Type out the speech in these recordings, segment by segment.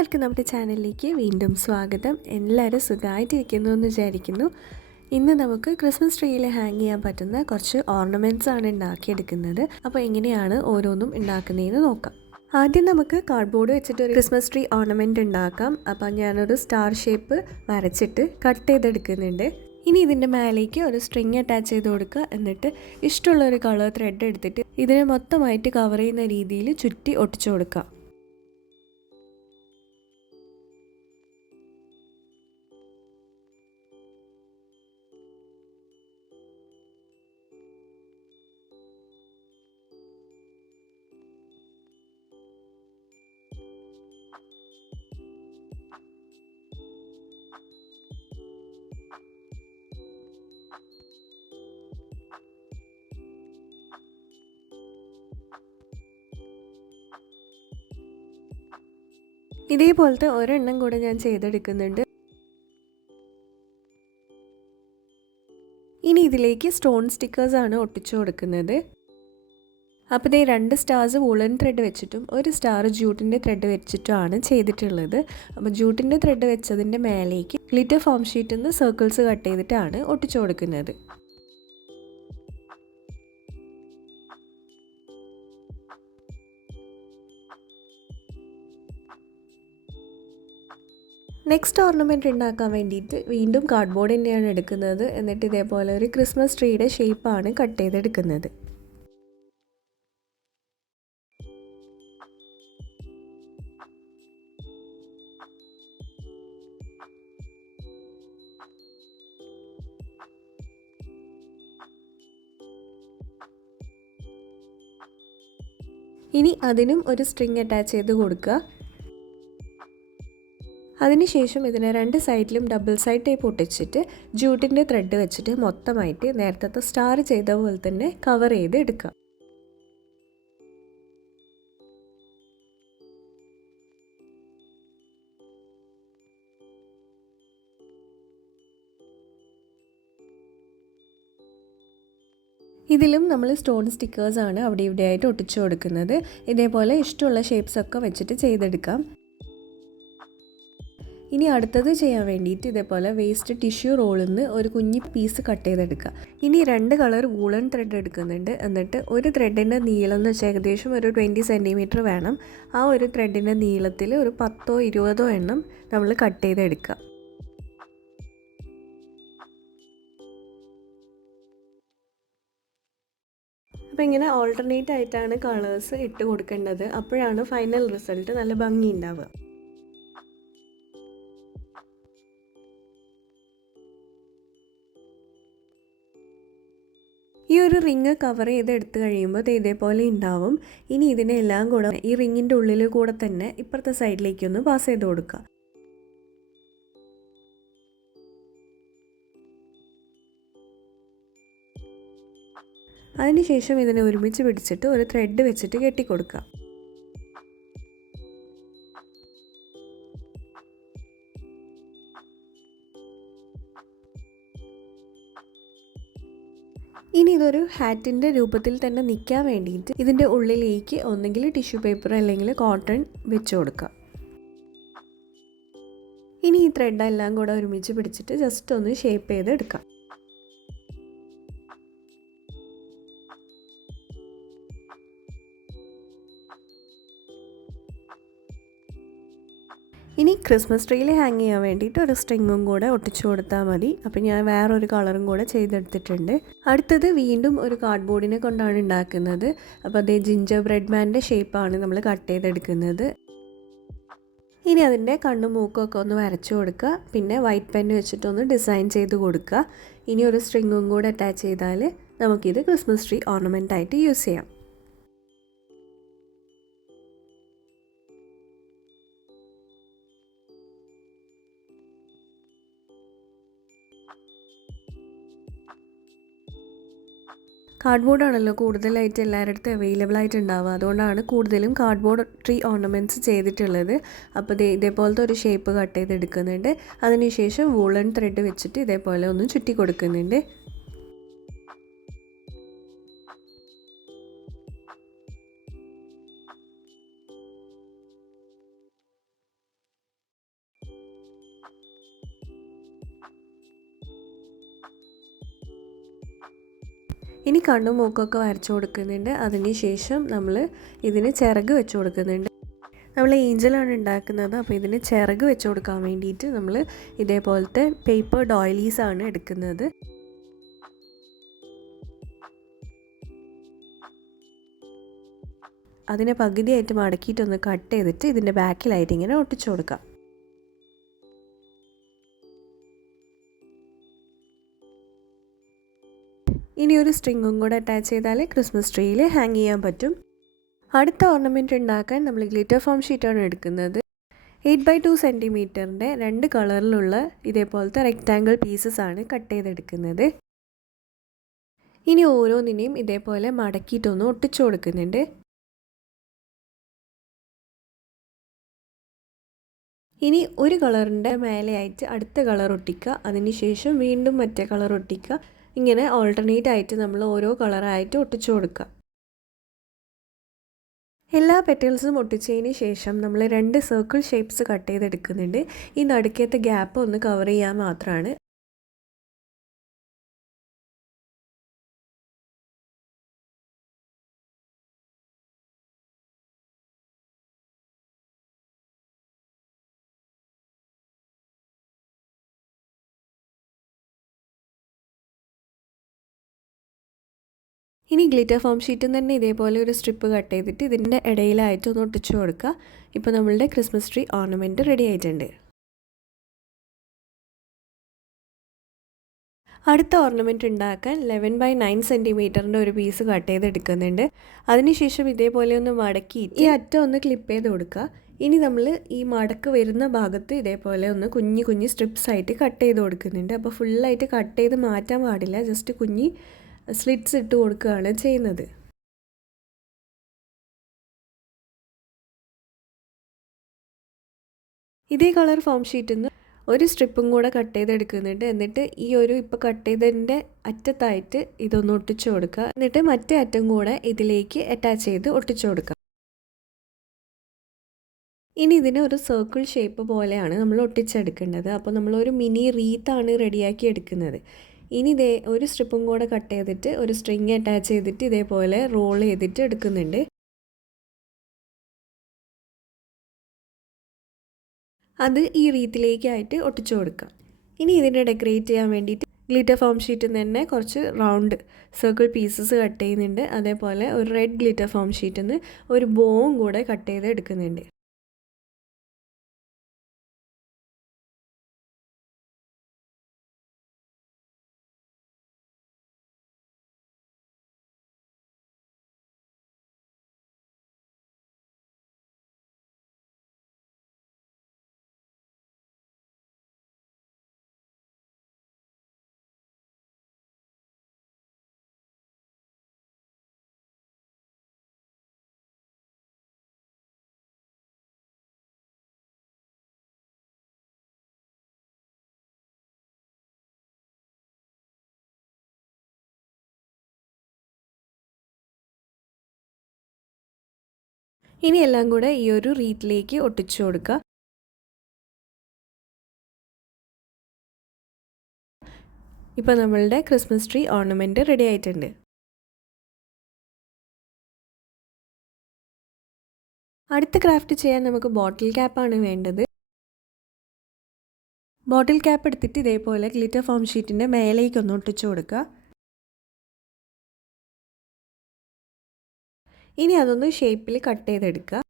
എല്ലാവർക്കും നമ്മുടെ ചാനലിലേക്ക് വീണ്ടും സ്വാഗതം. എല്ലാവരും സുഖമായിട്ടിരിക്കുന്നു എന്ന് വിചാരിക്കുന്നു. ഇന്ന് നമുക്ക് ക്രിസ്മസ് ട്രീയിൽ ഹാങ് ചെയ്യാൻ പറ്റുന്ന കുറച്ച് ഓർണമെൻറ്റ്സ് ആണ് ഉണ്ടാക്കിയെടുക്കുന്നത്. അപ്പോൾ എങ്ങനെയാണ് ഓരോന്നും ഉണ്ടാക്കുന്നതെന്ന് നോക്കാം. ആദ്യം നമുക്ക് കാർഡ്ബോർഡ് വെച്ചിട്ട് ഒരു ക്രിസ്മസ് ട്രീ ഓർണമെൻറ്റ് ഉണ്ടാക്കാം. അപ്പോൾ ഞാനൊരു സ്റ്റാർ ഷേപ്പ് വരച്ചിട്ട് കട്ട് ചെയ്തെടുക്കുന്നുണ്ട്. ഇനി ഇതിൻ്റെ മേലേക്ക് ഒരു സ്ട്രിങ് അറ്റാച്ച് ചെയ്ത് കൊടുക്കുക. എന്നിട്ട് ഇഷ്ടമുള്ളൊരു കളർ ത്രെഡ് എടുത്തിട്ട് ഇതിനെ മൊത്തമായിട്ട് കവർ ചെയ്യുന്ന രീതിയിൽ ചുറ്റി ഒട്ടിച്ചു കൊടുക്കുക. ഇതേപോലത്തെ ഒരെണ്ണം കൂടെ ഞാൻ ചെയ്തെടുക്കുന്നുണ്ട്. ഇനി ഇതിലേക്ക് സ്റ്റോൺ സ്റ്റിക്കേഴ്സാണ് ഒട്ടിച്ചു കൊടുക്കുന്നത്. അപ്പോൾ ഇതേ 2 സ്റ്റാർസ് വൂളൻ ത്രെഡ് വെച്ചിട്ടും ഒരു സ്റ്റാർ ജൂട്ടിൻ്റെ ത്രെഡ് വെച്ചിട്ടുമാണ് ചെയ്തിട്ടുള്ളത്. അപ്പോൾ ജൂട്ടിൻ്റെ ത്രെഡ് വെച്ചതിൻ്റെ മേലേക്ക് ഗ്ലിറ്റർ ഫോം ഷീറ്റിൽ നിന്ന് സർക്കിൾസ് കട്ട് ചെയ്തിട്ടാണ് ഒട്ടിച്ചു കൊടുക്കുന്നത്. നെക്സ്റ്റ് ഓർണമെൻറ്റ് ഉണ്ടാക്കാൻ വേണ്ടിയിട്ട് വീണ്ടും കാർഡ്ബോർഡ് തന്നെയാണ് എടുക്കുന്നത്. എന്നിട്ട് ഇതേപോലെ ഒരു ക്രിസ്മസ് ട്രീയുടെ ഷേപ്പാണ് കട്ട് ചെയ്തെടുക്കുന്നത്. ഇനി അതിനും ഒരു സ്ട്രിങ് അറ്റാച്ച് ചെയ്ത് കൊടുക്കുക. അതിനുശേഷം ഇതിനെ 2 സൈഡിലും ഡബിൾ സൈഡ് ടേപ്പ് ഒട്ടിച്ചിട്ട് ജൂട്ടിൻ്റെ ത്രെഡ് വെച്ചിട്ട് മൊത്തമായിട്ട് നേരത്തെ സ്റ്റാർ ചെയ്ത പോലെ തന്നെ കവർ ചെയ്ത് എടുക്കുക. ഇതിലും നമ്മൾ സ്റ്റോൺ സ്റ്റിക്കേഴ്സാണ് അവിടെ ഇവിടെയായിട്ട് ഒട്ടിച്ചു കൊടുക്കുന്നത്. ഇതേപോലെ ഇഷ്ടമുള്ള ഷേപ്സൊക്കെ വെച്ചിട്ട് ചെയ്തെടുക്കാം. ഇനി അടുത്തത് ചെയ്യാൻ വേണ്ടിയിട്ട് ഇതേപോലെ വേസ്റ്റ് ടിഷ്യൂ റോളിൽ നിന്ന് ഒരു കുഞ്ഞി പീസ് കട്ട് ചെയ്തെടുക്കുക. ഇനി 2 കളർ വൂളൻ ത്രെഡ് എടുക്കുന്നുണ്ട്. എന്നിട്ട് ഒരു ത്രെഡിൻ്റെ നീളം എന്ന് വെച്ചാൽ ഏകദേശം ഒരു 20 സെൻറ്റിമീറ്റർ വേണം. ആ ഒരു ത്രെഡിൻ്റെ നീളത്തിൽ ഒരു 10ഓ 20ഓ എണ്ണം നമ്മൾ കട്ട് ചെയ്തെടുക്കുക. അപ്പോൾ ഇങ്ങനെ ഓൾട്ടർനേറ്റ് ആയിട്ടാണ് കളേഴ്സ് ഇട്ട് കൊടുക്കേണ്ടത്. അപ്പോഴാണ് ഫൈനൽ റിസൾട്ട് നല്ല ഭംഗി ഉണ്ടാവുക. ഈ ഒരു റിങ് കവർ ചെയ്ത് എടുത്തു കഴിയുമ്പോൾ ഇതേപോലെ ഉണ്ടാവും. ഇനി ഇതിനെല്ലാം കൂടെ ഈ റിങ്ങിൻ്റെ ഉള്ളിൽ കൂടെ തന്നെ ഇപ്പുറത്തെ സൈഡിലേക്കൊന്ന് പാസ് ചെയ്ത് കൊടുക്കുക. അതിനുശേഷം ഇതിനെ ഒരുമിച്ച് പിടിച്ചിട്ട് ഒരു ത്രെഡ് വെച്ചിട്ട് കെട്ടിക്കൊടുക്കുക. ഇനി ഇതൊരു ഹാറ്റിൻ്റെ രൂപത്തിൽ തന്നെ നിൽക്കാൻ വേണ്ടിയിട്ട് ഇതിൻ്റെ ഉള്ളിലേക്ക് ഒന്നെങ്കിൽ ടിഷ്യൂ പേപ്പർ അല്ലെങ്കിൽ കോട്ടൺ വെച്ച് കൊടുക്കുക. ഇനി ഈ ത്രെഡെല്ലാം കൂടെ ഒരുമിച്ച് പിടിച്ചിട്ട് ജസ്റ്റ് ഒന്ന് ഷേപ്പ് ചെയ്ത് എടുക്കാം. ഇനി ക്രിസ്മസ് ട്രീയിൽ ഹാങ് ചെയ്യാൻ വേണ്ടിയിട്ട് ഒരു സ്ട്രിങ്ങും കൂടെ ഒട്ടിച്ചു കൊടുത്താൽ മതി. അപ്പോൾ ഞാൻ വേറൊരു കളറും കൂടെ ചെയ്തെടുത്തിട്ടുണ്ട്. അടുത്തത് വീണ്ടും ഒരു കാർഡ്ബോർഡിനെ കൊണ്ടാണ് ഉണ്ടാക്കുന്നത്. അപ്പോൾ അതേ ജിഞ്ചർ ബ്രെഡ് മാൻ്റെ ഷേപ്പാണ് നമ്മൾ കട്ട് ചെയ്തെടുക്കുന്നത്. ഇനി അതിൻ്റെ കണ്ണും മൂക്കൊക്കെ ഒന്ന് വരച്ചു കൊടുക്കുക. പിന്നെ വൈറ്റ് പെൻ വെച്ചിട്ടൊന്ന് ഡിസൈൻ ചെയ്ത് കൊടുക്കുക. ഇനി ഒരു സ്ട്രിങ്ങും കൂടെ അറ്റാച്ച് ചെയ്താൽ നമുക്കിത് ക്രിസ്മസ് ട്രീ ഓർണമെൻ്റ് ആയിട്ട് യൂസ് ചെയ്യാം. കാർഡ്ബോർഡാണല്ലോ കൂടുതലായിട്ട് എല്ലാവരുടെ അടുത്തും അവൈലബിൾ ആയിട്ടുണ്ടാവുക. അതുകൊണ്ടാണ് കൂടുതലും കാർഡ്ബോർഡ് ട്രീ ഓർണമെൻറ്റ്സ് ചെയ്തിട്ടുള്ളത്. അപ്പോൾ ഇതേപോലത്തെ ഒരു ഷേപ്പ് കട്ട് ചെയ്തെടുക്കുന്നുണ്ട്. അതിനുശേഷം വൂളൻ ത്രെഡ് വെച്ചിട്ട് ഇതേപോലെ ഒന്ന് ചുറ്റി കൊടുക്കുന്നുണ്ട്. ഇനി കണ്ണും മൂക്കൊക്കെ വരച്ചു കൊടുക്കുന്നുണ്ട്. അതിന് ശേഷം നമ്മൾ ഇതിന് ചിറക് വെച്ച് കൊടുക്കുന്നുണ്ട്. നമ്മൾ ഏഞ്ചലാണ് ഉണ്ടാക്കുന്നത്, അപ്പോൾ ഇതിന് ചിറക് വെച്ച് കൊടുക്കാൻ വേണ്ടിയിട്ട് നമ്മൾ ഇതേപോലത്തെ പേപ്പർ ഡോയിലീസാണ് എടുക്കുന്നത്. അതിനെ പകുതിയായിട്ട് മടക്കിയിട്ടൊന്ന് കട്ട് ചെയ്തിട്ട് ഇതിൻ്റെ ബാക്കിലായിട്ട് ഇങ്ങനെ ഒട്ടിച്ചു കൊടുക്കാം. ഇനി ഒരു സ്ട്രിങ്ങും കൂടെ അറ്റാച്ച് ചെയ്താൽ ക്രിസ്മസ് ട്രീയിൽ ഹാങ് ചെയ്യാൻ പറ്റും. അടുത്ത ഓർണമെൻറ്റ് ഉണ്ടാക്കാൻ നമ്മൾ ഗ്ലിറ്റർ ഫോം ഷീറ്റാണ് എടുക്കുന്നത്. 8x2 സെൻറ്റിമീറ്ററിൻ്റെ 2 കളറിലുള്ള ഇതേപോലത്തെ റെക്റ്റാങ്കിൾ പീസസ് ആണ് കട്ട് ചെയ്തെടുക്കുന്നത്. ഇനി ഓരോന്നിനെയും ഇതേപോലെ മടക്കിയിട്ടൊന്ന് ഒട്ടിച്ചു കൊടുക്കുന്നുണ്ട്. ഇനി ഒരു കളറിൻ്റെ മേലെയായിട്ട് അടുത്ത കളർ ഒട്ടിക്കുക, അതിനുശേഷം വീണ്ടും മറ്റേ കളർ ഒട്ടിക്കുക. ഇങ്ങനെ ഓൾട്ടർനേറ്റ് ആയിട്ട് നമ്മൾ ഓരോ കളറായിട്ട് ഒട്ടിച്ചു കൊടുക്കുക. എല്ലാ പെറ്റൽസും ഒട്ടിച്ചതിന് ശേഷം നമ്മൾ 2 സർക്കിൾ ഷേപ്സ് കട്ട് ചെയ്തെടുക്കുന്നുണ്ട്. ഈ നടുക്കത്തെ ഗ്യാപ്പ് ഒന്ന് കവർ ചെയ്യാൻ മാത്രമാണ്. ഇനി ഗ്ലിറ്റർ ഫോം ഷീറ്റിൽ തന്നെ ഇതേപോലെ ഒരു സ്ട്രിപ്പ് കട്ട് ചെയ്തിട്ട് ഇതിൻ്റെ ഇടയിലായിട്ട് ഒന്ന് ഒട്ടിച്ചു കൊടുക്കുക. ഇപ്പോൾ നമ്മളുടെ ക്രിസ്മസ് ട്രീ ഓർണമെൻറ്റ് റെഡി ആയിട്ടുണ്ട്. അടുത്ത ഓർണമെൻറ്റ് ഉണ്ടാക്കാൻ 11x9 സെൻറ്റിമീറ്ററിൻ്റെ ഒരു പീസ് കട്ട് ചെയ്തെടുക്കുന്നുണ്ട്. അതിനുശേഷം ഇതേപോലെ ഒന്ന് മടക്കി ഈ അറ്റം ഒന്ന് ക്ലിപ്പ് ചെയ്ത് കൊടുക്കുക. ഇനി നമ്മൾ ഈ മടക്ക് വരുന്ന ഭാഗത്ത് ഇതേപോലെ ഒന്ന് കുഞ്ഞു കുഞ്ഞു സ്ട്രിപ്സ് ആയിട്ട് കട്ട് ചെയ്ത് കൊടുക്കുന്നുണ്ട്. അപ്പോൾ ഫുള്ളായിട്ട് കട്ട് ചെയ്ത് മാറ്റാൻ പാടില്ല, ജസ്റ്റ് കുഞ്ഞി സ്ലിറ്റ്സ് ഇട്ട് കൊടുക്കുകയാണ് ചെയ്യുന്നത്. ഇതേ കളർ ഫോം ഷീറ്റിൽ നിന്ന് ഒരു സ്ട്രിപ്പും കൂടെ കട്ട് ചെയ്തെടുക്കുന്നുണ്ട്. എന്നിട്ട് ഈ ഒരു ഇപ്പോൾ കട്ട് ചെയ്തതിൻ്റെ അറ്റത്തായിട്ട് ഇതൊന്ന് ഒട്ടിച്ചു കൊടുക്കുക. എന്നിട്ട് മറ്റേ അറ്റം കൂടെ ഇതിലേക്ക് അറ്റാച്ച് ചെയ്ത് ഒട്ടിച്ചു കൊടുക്കുക. ഇനി ഇതിന് ഒരു സർക്കിൾ ഷേപ്പ് പോലെയാണ് നമ്മൾ ഒട്ടിച്ചെടുക്കേണ്ടത്. അപ്പോൾ നമ്മളൊരു മിനി റീത്താണ് റെഡിയാക്കി എടുക്കുന്നത്. ഇനി ഇതേ ഒരു സ്ട്രിപ്പും കൂടെ കട്ട് ചെയ്തിട്ട് ഒരു സ്ട്രിങ് അറ്റാച്ച് ചെയ്തിട്ട് ഇതേപോലെ റോൾ ചെയ്തിട്ട് എടുക്കുന്നുണ്ട്. അത് ഈ റീത്തിലേക്കായിട്ട് ഒട്ടിച്ചു കൊടുക്കാം. ഇനി ഇതിനെ ഡെക്കറേറ്റ് ചെയ്യാൻ വേണ്ടിയിട്ട് ഗ്ലിറ്റർ ഫോം ഷീറ്റിൽ നിന്ന് തന്നെ കുറച്ച് റൗണ്ട് സർക്കിൾ പീസസ് കട്ട് ചെയ്യുന്നുണ്ട്. അതേപോലെ ഒരു റെഡ് ഗ്ലിറ്റർ ഫോം ഷീറ്റിൽ നിന്ന് ഒരു ബോവും കൂടെ കട്ട് ചെയ്ത് എടുക്കുന്നുണ്ട്. ഇനി എല്ലാം കൂടെ ഈ ഒരു റീത്തിലേക്ക് ഒട്ടിച്ചു കൊടുക്കുക. ഇപ്പോൾ നമ്മളുടെ ക്രിസ്മസ് ട്രീ ഓർണമെൻറ്റ് റെഡി ആയിട്ടുണ്ട്. അടുത്ത ക്രാഫ്റ്റ് ചെയ്യാൻ നമുക്ക് ബോട്ടിൽ ക്യാപ്പാണ് വേണ്ടത്. ബോട്ടിൽ ക്യാപ്പ് എടുത്തിട്ട് ഇതേപോലെ ഗ്ലിറ്റർ ഫോം ഷീറ്റിൻ്റെ മേലേക്കൊന്ന് ഒട്ടിച്ചു കൊടുക്കുക. ഇനി അതൊന്ന് ഷേപ്പിൽ കട്ട് ചെയ്തെടുക്കുക.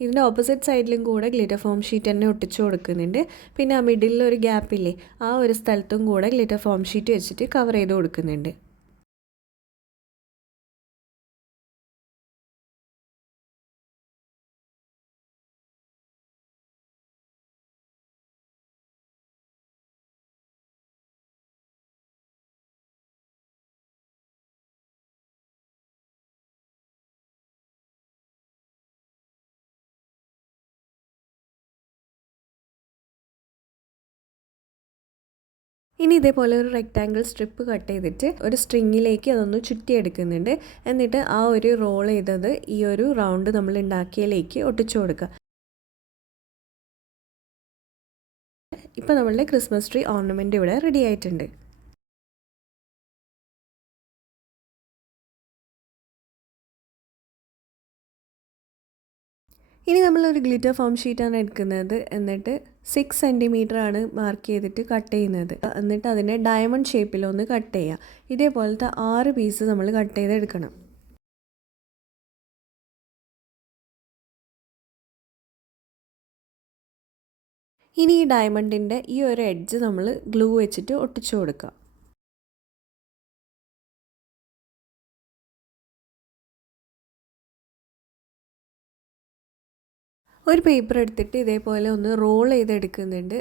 ഇതിൻ്റെ ഓപ്പോസിറ്റ് സൈഡിലും കൂടെ ഗ്ലിറ്റർ ഫോം ഷീറ്റ് തന്നെ ഒട്ടിച്ചു കൊടുക്കുന്നുണ്ട്. പിന്നെ ആ മിഡിലിൽ ഒരു ഗ്യാപ്പില്ലേ, ആ ഒരു സ്ഥലത്തും കൂടെ ഗ്ലിറ്റർ ഫോം ഷീറ്റ് വെച്ചിട്ട് കവർ ചെയ്ത് കൊടുക്കുന്നുണ്ട്. ഇനി ഇതേപോലെ ഒരു റെക്റ്റാങ്കിൾ സ്ട്രിപ്പ് കട്ട് ചെയ്തിട്ട് ഒരു സ്ട്രിങ്ങിലേക്ക് അതൊന്ന് ചുറ്റിയെടുക്കുന്നുണ്ട്. എന്നിട്ട് ആ ഒരു റോൾ ചെയ്തത് ഈ ഒരു റൗണ്ട് നമ്മൾ ഉണ്ടാക്കിയതിലേക്ക് ഒട്ടിച്ചു കൊടുക്കുക. ഇപ്പോൾ നമ്മളുടെ ക്രിസ്മസ് ട്രീ ഓർണമെൻറ്റ് ഇവിടെ റെഡി ആയിട്ടുണ്ട്. ഇനി നമ്മളൊരു ഗ്ലിറ്റർ ഫോം ഷീറ്റാണ് എടുക്കുന്നത്. എന്നിട്ട് 6 സെൻറ്റിമീറ്റർ ആണ് മാർക്ക് ചെയ്തിട്ട് കട്ട് ചെയ്യുന്നത്. എന്നിട്ട് അതിനെ ഡയമണ്ട് ഷേപ്പിലൊന്ന് കട്ട് ചെയ്യുക. ഇതേപോലത്തെ 6 പീസ് നമ്മൾ കട്ട് ചെയ്തെടുക്കണം. ഇനി ഈ ഡയമണ്ടിൻ്റെ ഈ ഒരു എഡ്ജ് നമ്മൾ ഗ്ലൂ വെച്ചിട്ട് ഒട്ടിച്ചു കൊടുക്കുക. ഒരു പേപ്പർ എടുത്തിട്ട് ഇതേപോലെ ഒന്ന് റോൾ ചെയ്തെടുക്കുന്നുണ്ട്.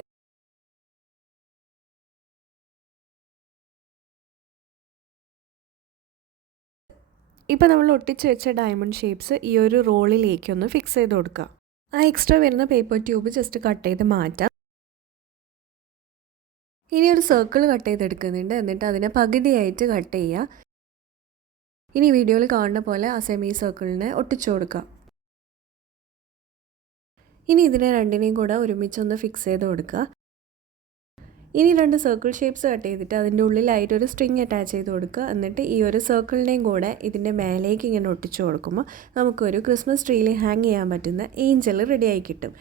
ഇപ്പോൾ നമ്മൾ ഒട്ടിച്ച് വെച്ച ഡയമണ്ട് ഷേപ്സ് ഈ ഒരു റോളിലേക്കൊന്ന് ഫിക്സ് ചെയ്ത് കൊടുക്കുക. ആ എക്സ്ട്രാ വരുന്ന പേപ്പർ ട്യൂബ് ജസ്റ്റ് കട്ട് ചെയ്ത് മാറ്റാം. ഇനി ഒരു സർക്കിൾ കട്ട് ചെയ്തെടുക്കുന്നുണ്ട്. എന്നിട്ട് അതിനെ പകുതിയായിട്ട് കട്ട് ചെയ്യുക. ഇനി വീഡിയോയിൽ കാണുന്ന പോലെ ആ സെമി സർക്കിളിനെ ഒട്ടിച്ചു കൊടുക്കുക. ഇനി ഇതിനെ രണ്ടിനെയും കൂടെ ഒരുമിച്ചൊന്ന് ഫിക്സ് ചെയ്ത് കൊടുക്കുക. ഇനി 2 സർക്കിൾ ഷേപ്സ് കട്ട് ചെയ്തിട്ട് അതിൻ്റെ ഉള്ളിലായിട്ട് ഒരു സ്ട്രിങ് അറ്റാച്ച് ചെയ്ത് കൊടുക്കുക. എന്നിട്ട് ഈ ഒരു സർക്കിളിനെയും കൂടെ ഇതിൻ്റെ മേലേക്ക് ഇങ്ങനെ ഒട്ടിച്ചു കൊടുക്കുമ്പോൾ നമുക്കൊരു ക്രിസ്മസ് ട്രീയിൽ ഹാങ് ചെയ്യാൻ പറ്റുന്ന ഏഞ്ചൽ റെഡിയായി കിട്ടും.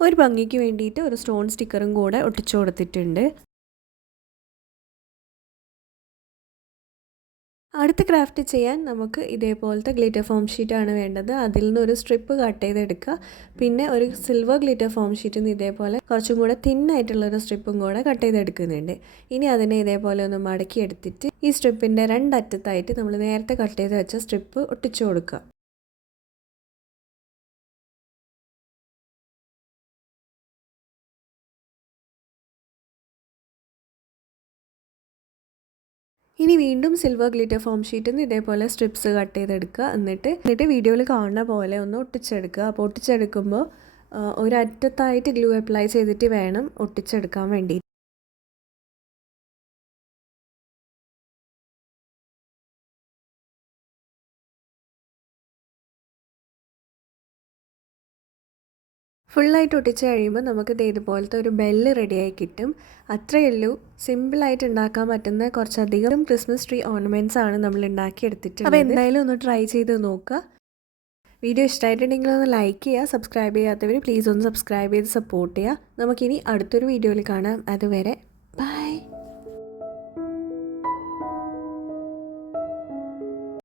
ഒരു ഭംഗിക്ക് വേണ്ടിയിട്ട് ഒരു സ്റ്റോൺ സ്റ്റിക്കറും കൂടെ ഒട്ടിച്ചു കൊടുത്തിട്ടുണ്ട്. അടുത്ത ക്രാഫ്റ്റ് ചെയ്യാൻ നമുക്ക് ഇതേപോലത്തെ ഗ്ലിറ്റർ ഫോം ഷീറ്റാണ് വേണ്ടത്. അതിൽ നിന്ന് ഒരു സ്ട്രിപ്പ് കട്ട് ചെയ്തെടുക്കുക. പിന്നെ ഒരു സിൽവർ ഗ്ലിറ്റർ ഫോം ഷീറ്റിൽ നിന്ന് ഇതേപോലെ കുറച്ചും കൂടെ തിന്നായിട്ടുള്ളൊരു സ്ട്രിപ്പും കൂടെ കട്ട് ചെയ്തെടുക്കുന്നുണ്ട്. ഇനി അതിനെ ഇതേപോലെ ഒന്ന് മടക്കി എടുത്തിട്ട് ഈ സ്ട്രിപ്പിൻ്റെ രണ്ടറ്റത്തായിട്ട് നമ്മൾ നേരത്തെ കട്ട് ചെയ്ത് വെച്ച സ്ട്രിപ്പ് ഒട്ടിച്ചു കൊടുക്കുക. ഇനി വീണ്ടും സിൽവർ ഗ്ലിറ്റർ ഫോം ഷീറ്റിൽ നിന്ന് ഇതേപോലെ സ്ട്രിപ്സ് കട്ട് ചെയ്തെടുക്കുക. എന്നിട്ട് വീഡിയോയിൽ കാണുന്ന പോലെ ഒന്ന് ഒട്ടിച്ചെടുക്കുക. അപ്പോൾ ഒട്ടിച്ചെടുക്കുമ്പോൾ ഒരറ്റത്തായിട്ട് ഗ്ലൂ അപ്ലൈ ചെയ്തിട്ട് വേണം ഒട്ടിച്ചെടുക്കാൻ വേണ്ടി. ഫുള്ളായിട്ട് ഒട്ടിച്ച് കഴിയുമ്പോൾ നമുക്ക് ഇതേപോലത്തെ ഒരു ബെല്ല് റെഡിയായി കിട്ടും. അത്രയേ ഉള്ളൂ. സിമ്പിളായിട്ട് ഉണ്ടാക്കാൻ പറ്റുന്ന കുറച്ചധികം ക്രിസ്മസ് ട്രീ ഓർണമെൻറ്റ്സ് ആണ് നമ്മൾ ഉണ്ടാക്കിയെടുത്തിട്ടുള്ളത്. അപ്പോൾ എന്തായാലും ഒന്ന് ട്രൈ ചെയ്ത് നോക്കുക. വീഡിയോ ഇഷ്ടമായിട്ടുണ്ടെങ്കിൽ ഒന്ന് ലൈക്ക് ചെയ്യുക. സബ്സ്ക്രൈബ് ചെയ്യാത്തവർ പ്ലീസ് ഒന്ന് സബ്സ്ക്രൈബ് ചെയ്ത് സപ്പോർട്ട് ചെയ്യുക. നമുക്കിനി അടുത്തൊരു വീഡിയോയിൽ കാണാം. അതുവരെ ബൈ.